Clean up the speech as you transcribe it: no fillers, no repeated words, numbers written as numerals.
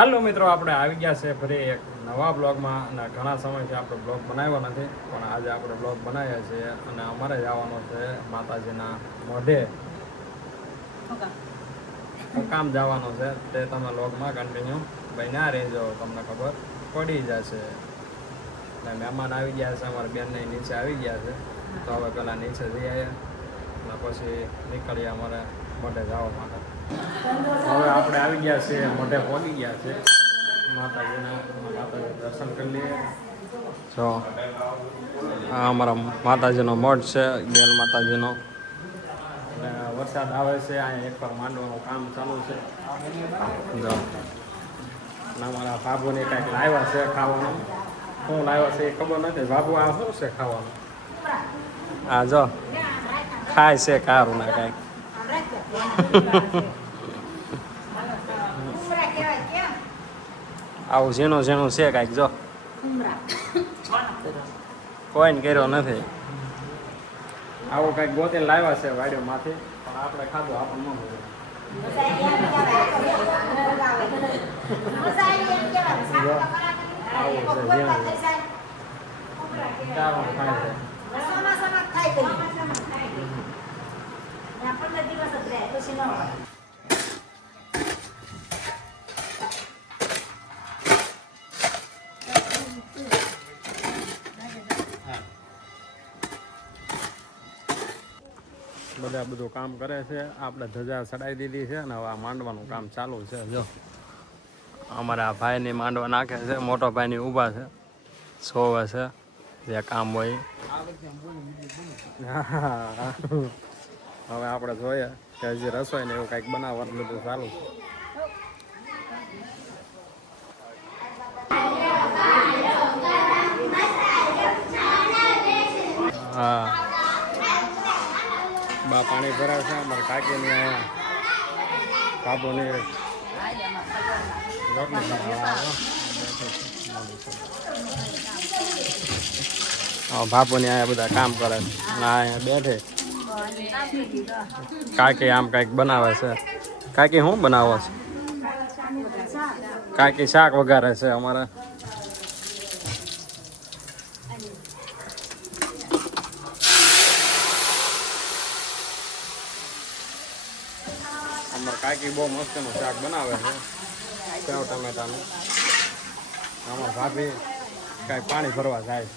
હાલો મિત્રો, આપણે આવી ગયા છે ફરી એક નવા બ્લોગમાં. અને ઘણા સમયથી આપણે બ્લોગ બનાવ્યો નથી, પણ આજે આપણે બ્લોગ બનાવ્યા છીએ. અને અમારે જવાનો છે માતાજીના મોઢે કામ જવાનું છે. તે તમે બ્લોગમાં કન્ટિન્યુ બન્યા રહેજો, તમને ખબર પડી જશે. એટલે મહેમાન આવી ગયા છે, અમારા બેનને નીચે આવી ગયા છે. તો હવે પેલા નીચે જઈ આવ્યા અને પછી નીકળીએ અમારે મોઢે જવા માટે. હવે આપણે આવી ગયા છીએ, મોઢે પહોંચી ગયા છે. માતાજીના દર્શન કરી લઈએ. જો આ અમારા માતાજીનો મઠ છે, બેલ માતાજીનો. અને વરસાદ આવે છે, અહીંયા એકવાર માંડવાનું કામ ચાલુ છે. જો અને અમારા બાબુને કાંઈક લાવ્યા છે ખાવાનું. શું લાવ્યા છે એ ખબર નથી. બાબુ આ શું છે ખાવાનું? આ જો ખાય છે કારું ના કાંઈક. આવું ઝીણું ઝીણું છે કાંઈક. જો કોઈને કર્યો નથી. આવું કાંઈક ગોતીને લાવ્યા છે વાડીઓમાંથી, પણ આપણે ખાધું આપણને ન મળ્યું. આવું છે ઝીણું ચાલો ખાય છે. બધા બધું કામ કરે છે. આપણે ધજા ચડાવી દીધી છે અને હવે આ માંડવાનું કામ ચાલુ છે. જો અમારા ભાઈની માંડવા નાખે છે, મોટો ભાઈની ઊભા છે, સોવે છે જે કામ હોય. હવે આપણે જોઈએ કે હજી રસોઈ ને એવું કંઈક બનાવવાનું બધું ચાલુ છે. હા, બા પાણી ભરાય છે. અમારે કાકીને કાબુની બાપુની અહીંયા બધા કામ કરે છે. અહીંયા બેઠે કાકી આમ કંઈક બનાવે છે. કાકી શું બનાવો છે? કાકી શાક વઘારે છે અમારે. કાકી બહુ મસ્તનું શાક બનાવે છે, સેવ ટમેટાનું. આમાં ભાભી કાંઈ પાણી ભરવા જાય.